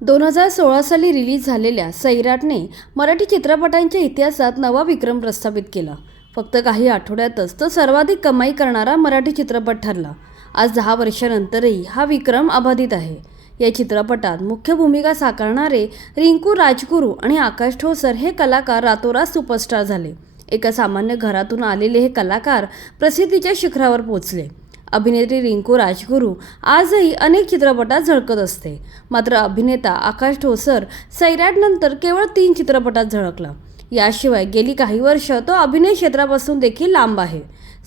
2016 साली रिलीज झालेल्या सैराटने मराठी चित्रपटांच्या इतिहासात नवा विक्रम प्रस्थापित केला. फक्त काही आठवड्यातच तो सर्वाधिक कमाई करणारा मराठी चित्रपट ठरला. आज 10 वर्षांनंतरही हा विक्रम अबाधित आहे. या चित्रपटात मुख्य भूमिका साकारणारे रिंकू राजगुरू आणि आकाश ठोसर हे कलाकार रातोरात सुपरस्टार झाले. एका सामान्य घरातून आलेले हे कलाकार प्रसिद्धीच्या शिखरावर पोहोचले. अभिनेत्री रिंकू राजगुरू आजही अनेक चित्रपटात झळकत असते. मात्र अभिनेता आकाश ठोसर सैराटनंतर केवळ 3 चित्रपटात झळकला. याशिवाय गेली काही वर्ष तो अभिनय क्षेत्रापासून देखील लांब आहे.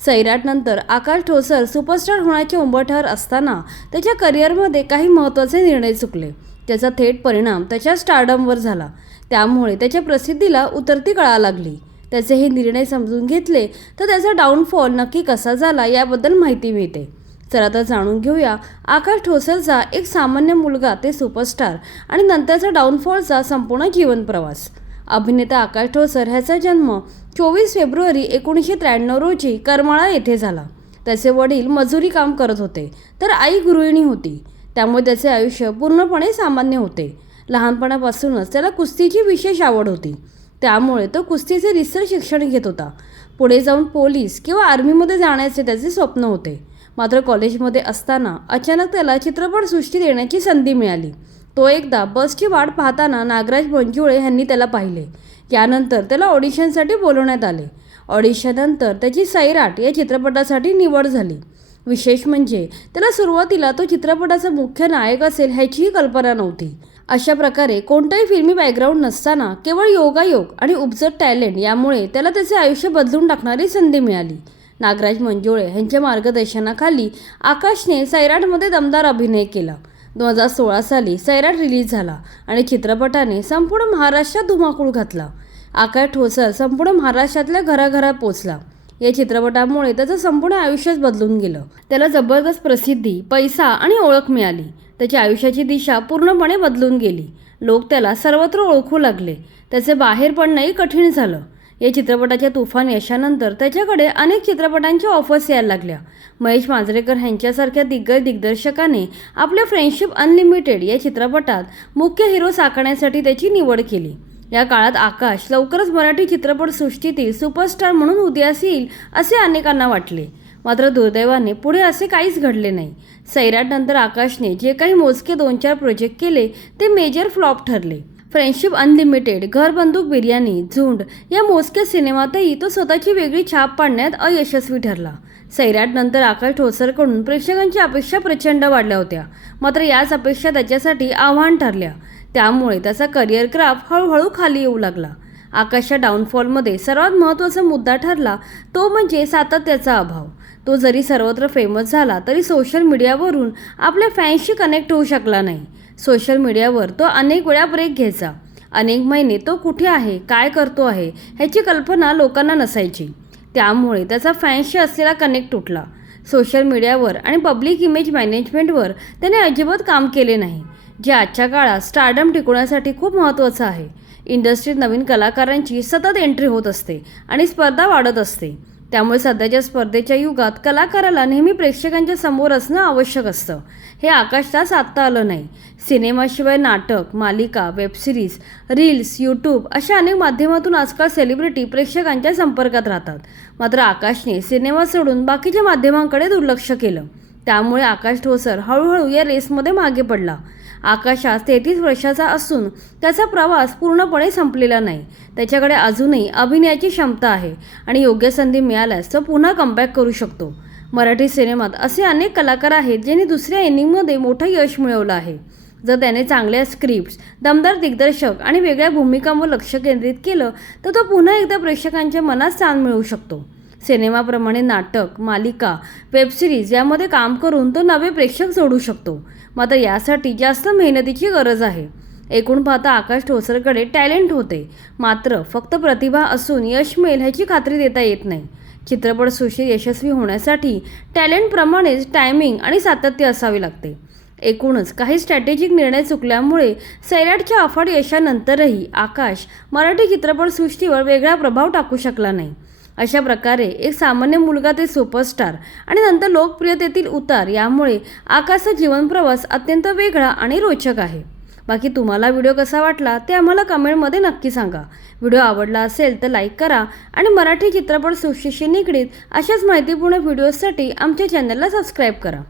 सैराटनंतर आकाश ठोसर सुपरस्टार होण्याच्या उंबरठ्यावर असताना त्याच्या करिअरमध्ये काही महत्त्वाचे निर्णय चुकले. त्याचा थेट परिणाम त्याच्या स्टारडमवर झाला. त्यामुळे त्याच्या प्रसिद्धीला उतरती कळा लागली. त्याचे हे निर्णय समजून घेतले तर त्याचा डाऊनफॉल नक्की कसा झाला याबद्दल माहिती मिळते. चला तर जाणून घेऊया आकाश ठोसरचा एक सामान्य मुलगा ते सुपरस्टार आणि नंतरचा डाऊनफॉलचा संपूर्ण जीवन प्रवास. अभिनेता आकाश ठोसर ह्याचा जन्म 24 फेब्रुवारी 1993 रोजी करमाळा येथे झाला. त्याचे वडील मजुरी काम करत होते तर आई गृहिणी होती. त्यामुळे त्याचे आयुष्य पूर्णपणे सामान्य होते. लहानपणापासूनच त्याला कुस्तीची विशेष आवड होती. त्यामुळे तो कुस्तीचे रिसर शिक्षण घेत होता. पुढे जाऊन पोलीस किंवा आर्मीमध्ये जाण्याचे त्याचे स्वप्न होते. मात्र कॉलेजमध्ये असताना अचानक त्याला चित्रपटसृष्टीत येण्याची संधी मिळाली. तो एकदा बसची वाट पाहताना नागराज मंजुळे यांनी त्याला पाहिले. यानंतर त्याला ऑडिशनसाठी बोलवण्यात आले. ऑडिशननंतर त्याची सैराट या चित्रपटासाठी निवड झाली. विशेष म्हणजे त्याला सुरुवातीला तो चित्रपटाचा मुख्य नायक असेल ह्याचीही कल्पना नव्हती. अशा प्रकारे कोणताही फिल्मी बॅकग्राऊंड नसताना केवळ योगायोग आणि उपजत टॅलेंट यामुळे त्याला त्याचे आयुष्य बदलून टाकणारी संधी मिळाली. नागराज मंजुळे यांच्या मार्गदर्शनाखाली आकाशने सैराटमध्ये दमदार अभिनय केला. 2016 साली सैराट रिलीज झाला आणि चित्रपटाने संपूर्ण महाराष्ट्रात धुमाकूळ घातला. आकाश ठोसर संपूर्ण महाराष्ट्रातल्या घराघरात पोचला. या चित्रपटामुळे त्याचं संपूर्ण आयुष्यच बदलून गेलं. त्याला जबरदस्त प्रसिद्धी, पैसा आणि ओळख मिळाली. त्याची आयुष्याची दिशा पूर्णपणे बदलून गेली. लोक त्याला सर्वत्र ओळखू लागले. त्याचे बाहेर पडणंही कठीण झालं. या चित्रपटाच्या तुफान यशानंतर त्याच्याकडे अनेक चित्रपटांच्या ऑफर्स यायला लागल्या. महेश मांजरेकर यांच्यासारख्या दिग्गज दिग्दर्शकाने आपल्या फ्रेंडशिप अनलिमिटेड या चित्रपटात मुख्य हिरो साकारण्यासाठी त्याची निवड केली. या काळात आकाश लवकरच मराठी चित्रपटसृष्टीतील सुपरस्टार म्हणून उदयास येईल असे अनेकांना वाटले. मात्र दुर्दैवाने पुढे असे काहीच घडले नाही. सैराटनंतर आकाशने जे काही मोजके 2-4 प्रोजेक्ट केले ते मेजर फ्लॉप ठरले. फ्रेंडशिप अनलिमिटेड, घर बंदूक बिर्याणी, झुंड या मोजक्या सिनेमातही तो स्वतःची वेगळी छाप पाडण्यात अयशस्वी ठरला. सैराटनंतर आकाश ठोसरकडून प्रेक्षकांच्या अपेक्षा प्रचंड वाढल्या होत्या. मात्र याच अपेक्षा त्याच्यासाठी आव्हान ठरल्या. त्यामुळे त्याचा करिअर ग्राफ हळूहळू खाली येऊ लागला. आकाशच्या डाऊनफॉलमध्ये सर्वात महत्त्वाचा मुद्दा ठरला तो म्हणजे सातत्याचा अभाव. तो जरी सर्वत्र फेमस झाला तरी सोशल मीडियावरून आपल्या फॅन्सशी कनेक्ट होऊ शकला नाही. सोशल मीडियावर तो अनेक वेळा ब्रेक घ्यायचा. अनेक महिने तो कुठे आहे, काय करतो आहे ह्याची कल्पना लोकांना नसायची. त्यामुळे त्याचा फॅन्सशी असलेला कनेक्ट तुटला. सोशल मीडियावर आणि पब्लिक इमेज मॅनेजमेंटवर त्याने अजिबात काम केले नाही, जे आजच्या काळात स्टारडम टिकवण्यासाठी खूप महत्त्वाचं आहे. इंडस्ट्रीत नवीन कलाकारांची सतत एंट्री होत असते आणि स्पर्धा वाढत असते. त्यामुळे सध्याच्या स्पर्धेच्या युगात कलाकाराला नेहमी प्रेक्षकांच्या समोर असणं आवश्यक असतं. हे आकाशला साधता आलं नाही. सिनेमाशिवाय नाटक, मालिका, वेबसिरीज, रील्स, यूट्यूब अशा अनेक माध्यमातून आजकाल सेलिब्रिटी प्रेक्षकांच्या संपर्कात राहतात. मात्र आकाशने सिनेमा सोडून बाकीच्या माध्यमांकडे दुर्लक्ष केलं. त्यामुळे आकाश ठोसर हळूहळू या रेसमध्ये मागे पडला. आकाश आज 33 वर्षाचा असून त्याचा प्रवास पूर्णपणे संपलेला नाही. त्याच्याकडे अजूनही अभिनयाची क्षमता आहे आणि योग्य संधी मिळाल्यास तो पुन्हा कमबॅक करू शकतो. मराठी सिनेमात असे अनेक कलाकार आहेत ज्यांनी दुसऱ्या इनिंगमध्ये मोठं यश मिळवलं आहे. जर त्याने चांगल्या स्क्रिप्ट्स, दमदार दिग्दर्शक आणि वेगळ्या भूमिकांवर लक्ष केंद्रित केलं तर तो पुन्हा एकदा प्रेक्षकांच्या मनात स्थान मिळवू शकतो. सिनेमाप्रमाणे नाटक, मालिका, वेबसिरीज यामध्ये काम करून तो नवे प्रेक्षक जोडू शकतो. मात्र यासाठी जास्त मेहनतीची गरज आहे. एकूण पाहता आकाश ठोसरकडे टॅलेंट होते, मात्र फक्त प्रतिभा असून यश मिळेल ह्याची खात्री देता येत नाही. चित्रपटसृष्टीत यशस्वी होण्यासाठी टॅलेंटप्रमाणेच टायमिंग आणि सातत्य असावे लागते. एकूणच काही स्ट्रॅटेजिक निर्णय चुकल्यामुळे सैराटच्या अफाट यशानंतरही आकाश मराठी चित्रपटसृष्टीवर वेगळा प्रभाव टाकू शकला नाही. अशा प्रकारे एक सामान्य मुलगा ते सुपरस्टार आणि नंतर लोकप्रियतेतील उतार यामुळे आकाशचा जीवनप्रवास अत्यंत वेगळा आणि रोचक आहे. बाकी तुम्हाला व्हिडिओ कसा वाटला ते आम्हाला कमेंटमध्ये नक्की सांगा. व्हिडिओ आवडला असेल तर लाईक करा आणि मराठी चित्रपट सृष्टीशी निगडीत अशाच माहितीपूर्ण व्हिडिओजसाठी आमच्या चॅनलला सबस्क्राईब करा.